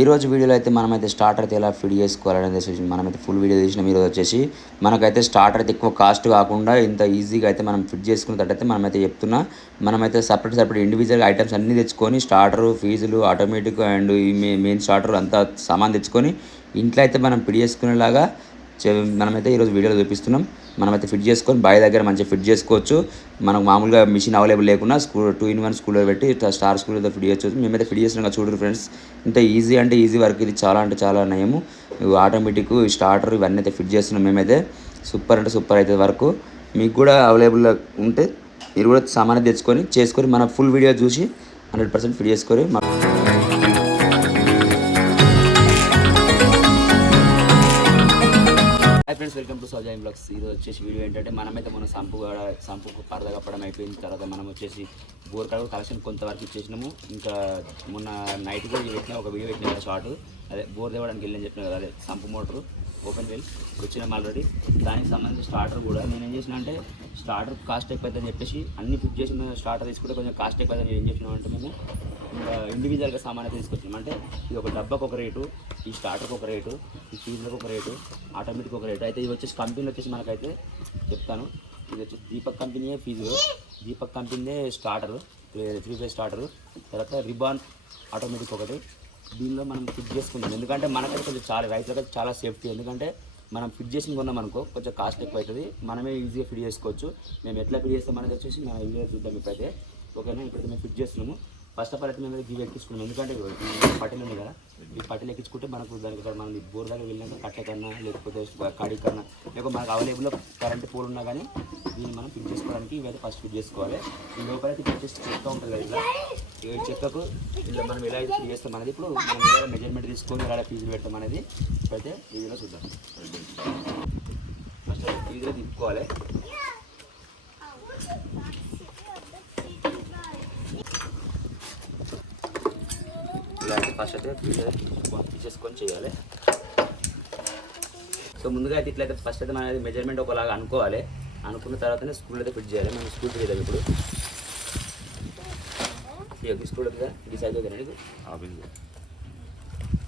ఈరోజు వీడియోలో అయితే మనమైతే స్టార్టర్ అయితే ఎలా ఫిట్ చేసుకోవాలనేది మనమైతే ఫుల్ వీడియో తీసినాం. ఈరోజు వచ్చేసి మనకైతే స్టార్టర్ అయితే ఎక్కువ కాస్ట్ కాకుండా ఇంత ఈజీగా అయితే మనం ఫిట్ చేసుకునేటట్టయితే మనమైతే చెప్తున్నా. మనమైతే సపరేట్ ఇండివిజువల్ ఐటమ్స్ అన్నీ తెచ్చుకొని స్టార్టరు, ఫీజులు, ఆటోమేటిక్ అండ్ ఈ మెయిన్ స్టార్టర్ అంతా సామాన్ తెచ్చుకొని ఇంట్లో అయితే మనం ఫిట్ చేసుకునేలాగా మనమైతే ఈరోజు వీడియోలో చూపిస్తున్నాం. మనమైతే ఫిట్ చేసుకొని బాయ్ దగ్గర మంచిగా ఫిట్ చేసుకోవచ్చు. మనకు మామూలుగా మిషన్ అవైలబుల్ లేకుండా 2-in-1 స్కూల్లో పెట్టి స్టార్ స్కూల్లో ఫిట్ చేసుకోవచ్చు. మేమైతే ఫిట్ చేస్తున్నాం చూడరు ఫ్రెండ్స్. ఇంత ఈజీ అంటే ఈజీ వర్క్ ఇది, చాలా అంటే చాలా నయము. ఆటోమేటిక్ స్టార్టర్ ఇవన్నీ అయితే ఫిట్ చేస్తున్నాం మేమైతే. సూపర్ అంటే సూపర్ అవుతుంది వర్క్. మీకు కూడా అవైలబుల్ ఉంటే మీరు కూడా సామాన్య చేసుకొని మన ఫుల్ వీడియో చూసి 100% ఫిట్ చేసుకొని ఫ్రెండ్స్, వెల్కమ్ టు సౌజాయ్ బ్లాగ్స్. ఇది వచ్చేసి వీడియో ఏంటంటే మనమైతే మన సంపుకు పరద కప్పడం అయిపోయిన తర్వాత మనం వచ్చేసి బోర్ కలర్ కలెక్షన్ కొంతవరకు ఇచ్చేసినాము. ఇంకా మొన్న నైట్ కూడా పెట్టిన ఒక వీడియో పెట్టిన కదా షార్ట్, అదే బోర్ తేవడానికి వెళ్ళని చెప్పిన కదా, అదే సంపు మోటరు ఓపెన్ వెల్ వచ్చినాం ఆల్రెడీ. దానికి సంబంధించిన స్టార్టర్ కూడా నేను ఏం చేసిన అంటే స్టార్టర్ కాస్ట్ ఎక్కువ అవుతుందని చెప్పేసి అన్ని ఫిట్ చేసిన స్టార్టర్ తీసుకుంటే కొంచెం కాస్ట్ ఎక్కువ అవుతుంది. ఏం చేసినాం అంటే మేము ఇండివిజువల్గా సామాన్ తీసుకొచ్చినాం. అంటే ఇది ఒక డబ్బాకు ఒక రేటు, ఈ స్టార్టర్కి ఒక రేటు, ఈ ఫీజులకు ఒక రేటు, ఆటోమేటిక్ ఒక రేటు. అయితే ఇది వచ్చేసి కంపెనీలో వచ్చేసి మనకైతే చెప్తాను. ఇది వచ్చేసి దీపక్ కంపెనీయే ఫీజులు, దీపక్ కంపెనీయే స్టార్టరు, 3-phase స్టార్టరు, తర్వాత రిబాన్ ఆటోమేటిక్ ఒకటి. దీనిలో మనం ఫిట్ చేసుకుందాం, ఎందుకంటే మనకైతే కొంచెం చాలా రైతులకైతే చాలా సేఫ్టీ. ఎందుకంటే మనం ఫిట్ చేసి కొన్నాం అనుకో కొంచెం కాస్ట్ ఎక్కువ అవుతుంది, మనమే ఈజీగా ఫిట్ చేసుకోవచ్చు. మేము ఎట్లా ఫిట్ చేస్తాం అనేది వచ్చేసి మన వీడియో చూద్దాం ఇప్పుడైతే. ఓకేనా, ఇప్పుడైతే మేము ఫిట్ చేస్తున్నాము. ఫస్ట్ ఆఫ్ ఆల్ అయితే మేము గివ్ ఎక్కించుకున్నాం, ఎందుకంటే పట్టెలు ఉంది కదా, ఈ పట్టెలు ఎక్కించుకుంటే మనకు దానికి ఇక్కడ మనం బోర్ దగ్గర వెళ్ళినాక కట్టె కన్నా లేకపోతే కడి కన్నా లేకపోతే మనకు అవైలబుల్లో కరెంట్ పోల్ ఉన్నా కానీ దీన్ని మనం ఫిట్ చేసుకోవడానికి ఇవైతే ఫస్ట్ ఫిట్ చేసుకోవాలి. ఈ లోపల అయితే ఫిట్ చేసి చెక్క ఉంటుంది కదా, ఇట్లా ఈ చెక్కకు ఇలా మనం ఎలా అయితే ఫిట్ చేస్తాం అనేది ఇప్పుడు మనం ఎలా మెజర్మెంట్ తీసుకొని ఎలా ఫీజులు పెడతాం అనేది ఇప్పుడైతే వీడియోలో చూద్దాం. ఫస్ట్ ఫీజులో తిప్పుకోవాలి. ఫస్ట్ అయితే తీసేసుకొని చేయాలి. సో ముందుగా అయితే ఇట్లయితే ఫస్ట్ అయితే మనం మెజర్మెంట్ ఒకలాగా అనుకోవాలి. అనుకున్న తర్వాతనే స్కూల్ అయితే ఫిట్ చేయాలి. మనం స్కూల్ ఫిట్ చేద్దాం ఇప్పుడు. స్కూల్ కదా ఇది సైజ్ అవుతుంది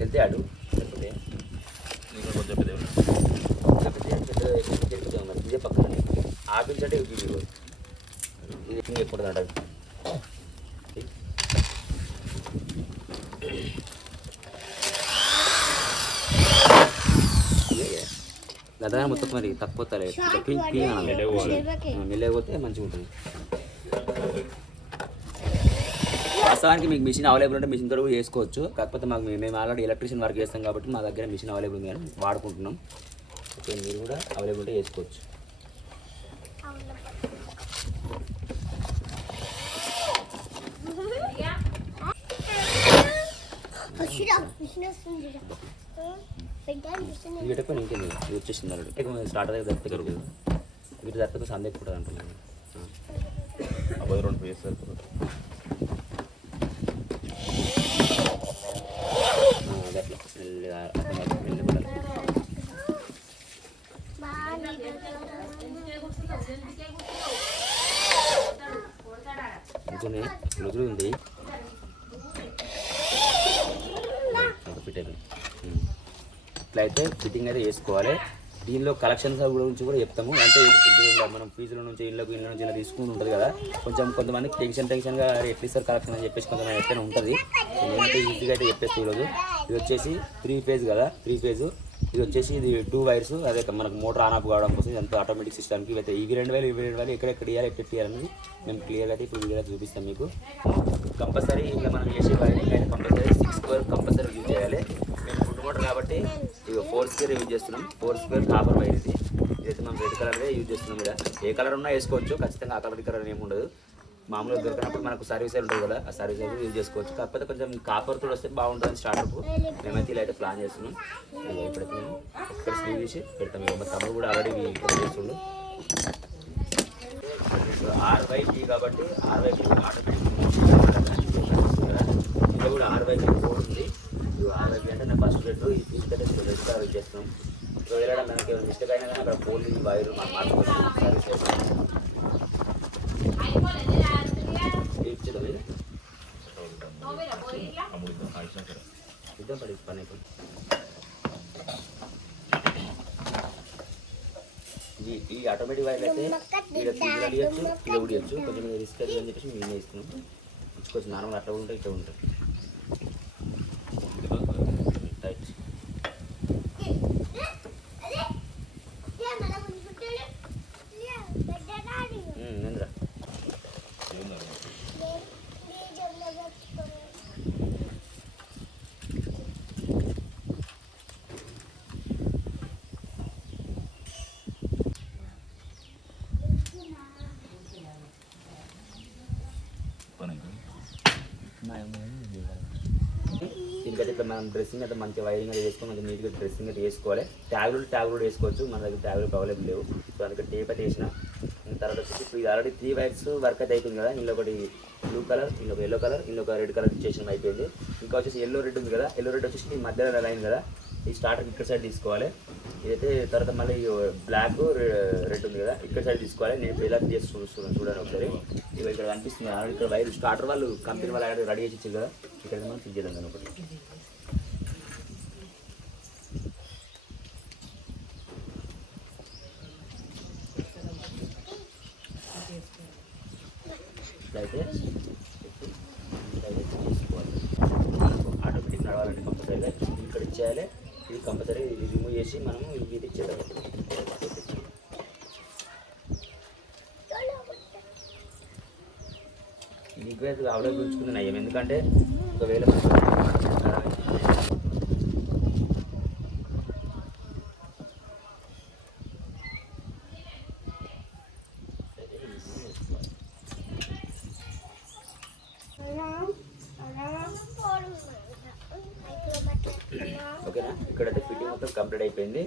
వెళ్తే ఆడు లేకపోతే మరి ఇదే పక్కన ఆపించంటే ఇది ఎప్పుడు అంట. గదగా మొత్తం మరి తక్కువ మెల్లకపోతే మంచిగా ఉంటుంది. వాస్తవానికి మీకు మిషన్ అవైలబుల్ ఉంటే మిషన్ కూడా చేసుకోవచ్చు. కాకపోతే మేము ఆల్రెడీ ఎలక్ట్రీషియన్ వర్క్ చేస్తాం కాబట్టి మా దగ్గర మిషన్ అవైలబుల్ ఉంది కానీ వాడుకుంటున్నాం. ఓకే, మీరు కూడా అవైలబుల్ ఉంటే చేసుకోవచ్చు. వీటప్పుడు ఇంకేంది వచ్చేసింది ఆల్రెడీ. స్టార్ట్ దగ్గర దత్తకరు వీటి దత్తకు సందేహం కూడా అంటున్నాను. అబ్బాయి 2 పేస్ సరిపోతుంది. అట్లా రుజులు ఉంది ఇట్లయితే ఫిట్టింగ్ అయితే చేసుకోవాలి. దీనిలో కలెక్షన్స్ గురించి కూడా చెప్తాము. అంటే మనం ఫీజుల నుంచి ఇళ్ళ నుంచి ఇలా తీసుకుని ఉంటుంది కదా, కొంతమందికి టెన్షన్గా ఎట్లా ఇస్తారు కలెక్షన్ అని చెప్పేసి కొంతమంది ఎట్లయినా ఉంటుంది. నేనైతే ఈజీగా అయితే చెప్పేసి ఈరోజు ఇది వచ్చేసి 3-phase కదా, 3-phase. ఇది వచ్చేసి ఇది 2 వైర్స్. అదే మనకు మోటార్ ఆన్ ఆఫ్ కావడం కోసం ఇదంతా ఆటోమేటిక్ సిస్టమ్కి అయితే ఇవి 2 వైర్లు ఎక్కడెక్కడ ఇవ్వాలి ఎక్కడ ఇవ్వాలనేది మేము క్లియర్గా అయితే ఇప్పుడు వీడియోలో చూపిస్తాం మీకు. కంపల్సరీ ఇలా మనం చేసే వైరింగ్ అయితే కంపల్సరీ 6 స్క్వేర్ కంపల్సరీ యూజ్ చేయాలి. మేము ఫుడ్ మోటార్ కాబట్టి ఇక 4 స్క్వేర్ యూజ్ చేస్తున్నాం. 4 స్క్వేర్ కాపర్ వైర్ ఇది. ఇదైతే మనం రెడ్ కలర్గా యూజ్ చేస్తున్నాం. ఇక్కడ ఏ కలర్ ఉన్నా వేసుకోవచ్చు, ఖచ్చితంగా ఆ కలర్ ఏమి ఉండదు. మామూలుగా దొరికినప్పుడు మనకు సర్వీస్ ఉంటుంది కదా, ఆ సర్వీస్ అయితే యూజ్ చేసుకోవచ్చు. కాకపోతే కొంచెం కాపర్ తోడు వస్తే బాగుంటుంది స్టార్టర్కు. మేమైతే ఇలా అయితే ప్లాన్ చేస్తున్నాం. ఇప్పుడైతే మేము ఒక్కటి స్లీవ్ తీసి పెడతాం. మా తమ్ముడు కూడా ఆల్రెడీ చేస్తుండు. 6/P కాబట్టి 6/P ఆటోమేటిక్ ఇలా కూడా 6/P కోడ్ ఉంది. 6/P అంటే నేను ఫస్ట్ రేటు ఈ ఫీజు అయితే రెడ్ కలర్ చేస్తున్నాం. సో వెళ్ళడం మనకి ఏమైనా మిస్టేక్ అయినా కానీ అక్కడ పోలీ వైరు మనం మార్చుకోవచ్చు, సర్వీస్ చేస్తాం. ఇద్దాం అది పని అయిపోయింది. ఈ ఆటోమేటిక్ వైర్లు అయితే ఇలా ఫీజులు అడిగచ్చు, ఇలా ఉడియచ్చు. కొంచెం రిస్క్ అవుతుంది అని చెప్పేసి మేము ఇస్తున్నాం. కొంచెం నార్మల్ అట్లా ఉంటాయి, ఇట్లా ఉంటాయి. టైట్ ఏంద్రా దీనికైతే ఇట్లా మనం డ్రెస్సింగ్ అయితే మంచిగా వైరింగ్ అయితే వేసుకొని మంచిగా నీట్గా డ్రెస్సింగ్ అయితే వేసుకోవాలి. ట్యాగులు కూడా వేసుకోవచ్చు, మన దగ్గర ట్యాగులు అవైలబుల్ లేవు. సో అందుకే టేప్ అయితే వేసిన. తర్వాత వచ్చేసి ఇప్పుడు ఇది ఆల్రెడీ 3 వైర్స్ వర్క్ అయితే అయిపోయింది కదా. ఇందులో ఒకటి బ్లూ కలర్, ఇంకొక ఎల్లో కలర్, ఇంకొక రెడ్ కలర్ చేసిన అయిపోయింది. ఇంకా వచ్చేసి ఎల్లో రెడ్ ఉంది కదా, ఎల్లో రెడ్ వచ్చేసి మధ్యలో లైన్ కదా, ఈ స్టార్టర్ ఇక్కడ సైడ్ తీసుకోవాలి. ఇదైతే తర్వాత మళ్ళీ బ్లాక్ రెడ్ ఉంది కదా, ఇక్కడ సైడ్ తీసుకోవాలి. నేను ఇప్పుడు ఎలా చేసి చూడండి ఒకసారి. ఇవి ఇక్కడ కనిపిస్తుంది ఆల్రెడీ. ఇక్కడ వైర్ స్టార్టర్ వాళ్ళు కంపెనీ వాళ్ళు రెడీ చేసి ఇచ్చారు కదా, ఇక్కడ మనం ఫిట్ చేద్దాం దాని ఒకటి. అయితే తీసుకోవాలి. ఆటోమేటిక్ నడవాలంటే కంపల్సరీగా ఇక్కడ ఇచ్చేయాలి. ఇది కంపల్సరీ రిమూవ్ చేసి మనము ఇది ఇచ్చేద్దాం. మీకు అయితే అవైలబుల్ ఉంచుకుంది నయ్యం, ఎందుకంటే ఒకవేళ ఓకేనా. ఇక్కడైతే ఫిట్టింగ్ మొత్తం కంప్లీట్ అయిపోయింది.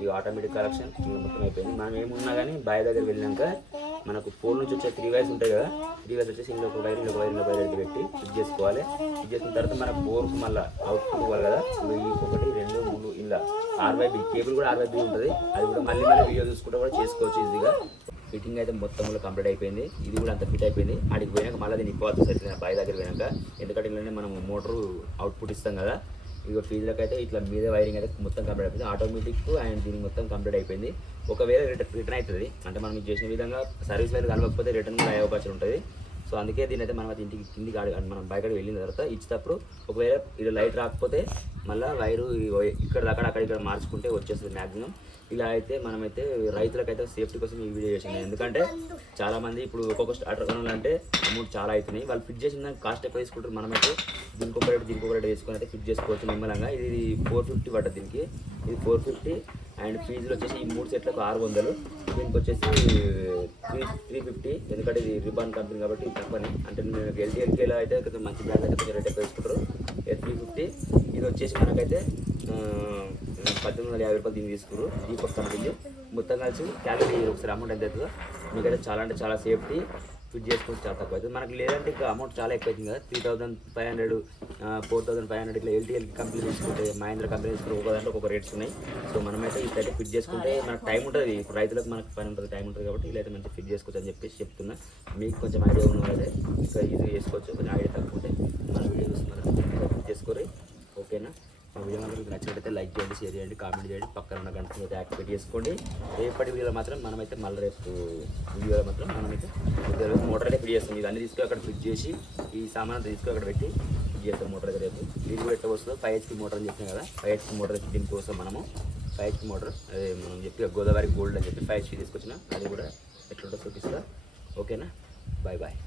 ఈ ఆటోమేటిక్ కలెక్షన్ మొత్తం అయిపోయింది. మనం ఏమున్నా కానీ బాయ్ దగ్గర వెళ్ళినాక మనకు పోల్ నుంచి వచ్చే 3 వైర్స్ ఉంటాయి కదా, 3 వైర్స్ వచ్చేసి ఇంకొక వైర్ ఇంకొక వైర్ ఇంకొక వైర్ పెట్టి ఫిట్ చేసుకోవాలి. ఫిట్ చేసుకున్న తర్వాత మన బోర్కు మళ్ళీ అవుట్పుట్ ఇవ్వాలి కదా. 1 2 3 ఇలా RYB కేబుల్ కూడా RYB ఉంటుంది. అది కూడా మళ్ళీ వీడియో చూసుకుంటే కూడా చేసుకోవచ్చు ఈజీగా. ఫిట్టింగ్ అయితే మొత్తం కంప్లీట్ అయిపోయింది. ఇది కూడా అంత ఫిట్ అయిపోయింది. అడిగి పోయినాక మళ్ళీ దీన్ని ఇవ్వాల్సి వస్తుంది బాయ్ దగ్గర పోయినాక. ఎందుకంటే ఇలానే మనం మోటారు అవుట్పుట్ ఇస్తాం కదా. ఇక ఫీజులకు అయితే ఇట్లా మీద వైరింగ్ అయితే మొత్తం కంప్లీట్ అయిపోయింది. ఆటోమేటిక్ అండ్ దీనికి మొత్తం కంప్లీట్ అయిపోయింది. ఒకవేళ రిటర్న్ అవుతుంది అంటే మనం చేసిన విధంగా సర్వీస్ వైర్ కలవకపోతే రిటర్న్ కూడా అయ్యే అవకాశం ఉంటుంది. సో అందుకే దీని అయితే మనం ఇంటికి కిందికి మనం బయటకు వెళ్ళిన తర్వాత ఇచ్చేటప్పుడు ఒకవేళ ఇది లైట్ రాకపోతే మళ్ళీ వైరు ఇక్కడ అక్కడ మార్చుకుంటే వచ్చేస్తుంది మ్యాక్సిమం. ఇలా అయితే మనమైతే రైతులకైతే సేఫ్టీ కోసం ఈ వీడియో చేసినాం. ఎందుకంటే చాలామంది ఇప్పుడు ఒక్కొక్క స్టార్టర్ కొనాలంటే అమౌంట్ చాలా అవుతున్నాయి. వాళ్ళు ఫిట్ చేసిన దానికి కాస్ట్ ఎక్కువ తీసుకుంటారు. మనమైతే దీనికి ఒక రేట్ వేసుకొని అయితే ఫిట్ చేసుకోవచ్చు నిమ్మలంగా. ఇది 450 పడ్డది దీనికి. ఇది 450 అండ్ ఫీజులు వచ్చేసి ఈ 3 సెట్లకు 600. దీనికి వచ్చేసి 350. ఎందుకంటే ఇది రిబాన్ కంపెనీ కాబట్టి తక్కువనే. అంటే ఎల్టీఎల్కేలో అయితే కొంచెం మంచి బ్రాండ్ అయితే కొంచెం రేట్ ఎక్కువ వేసుకుంటారు. 350. ఇది వచ్చేసి మనకైతే 1850 రూపాయలు దీన్ని తీసుకురు. దీనికి వస్తుంది మొత్తం కలిసి క్యాలిక్యులేట్ ఒకసారి అమౌంట్ ఎంత అవుతుందో. మీకైతే చాలా అంటే చాలా సేఫ్టీ. ఫిట్ చేసుకోవచ్చు చాలా తక్కువ అవుతుంది. మనకి లేదంటే ఇంకా అమౌంట్ చాలా ఎక్కువ అవుతుంది కదా. 3500 4500 ఇట్లా ఎల్టీఎల్ కంపెనీ తీసుకుంటే మహేంద్ర కంపెనీ తీసుకుంటే ఒక దాంట్లో ఒక రేట్స్ ఉన్నాయి. సో మనమైతే ఇట్లయితే ఫిట్ చేసుకుంటే మనకు టైం ఉంటుంది. ఇప్పుడు రైతులకు మనకు పని ఉంటుంది, టైం ఉంటుంది కాబట్టి ఇలా అయితే మంచిగా ఫిట్ చేసుకోవచ్చు అని చెప్పేసి చెప్తున్నా. మీకు కొంచెం ఐడియా ఉన్నవాళ్ళైతే ఇంకా ఈజీగా చేసుకోవచ్చు. కొంచెం ఐడియా తక్కువ ఉంటే మన వీడియో చూస్తున్నారు ఫిట్ చేసుకోరు. ఓకేనా. మా వీడియో మాత్రం మీకు నచ్చినట్టయితే లైక్ చేయండి, షేర్ చేయండి, కామెంట్ చేయండి, పక్కన ఉన్న గంటను అయితే యాక్టివేట్ చేసుకోండి. రేపటి వీడియోలో మాత్రం మనమైతే మళ్ళీ రేపు వీడియోలో మాత్రం మనమైతే మోటార్ అయితే ఫిట్ చేస్తాం. ఇది అన్ని తీసుకుని అక్కడ ఫిట్ చేసి ఈ సామాన్ తీసుకుని అక్కడ పెట్టి ఫిట్ చేస్తాం మోటార్ అయితే. రేపు ఇది కూడా ఎట్లా వస్తుందో 5 HP మోటార్ అని చెప్పినాం కదా. 5 HP మోటార్ దీనికోసం మనము 5 HP మోటార్ మనం చెప్పి గోదావరి గోల్డ్ అని చెప్పి 5 HP తీసుకొచ్చిన అది కూడా ఎట్లుంటో చూపిస్తా. ఓకేనా. Bye bye.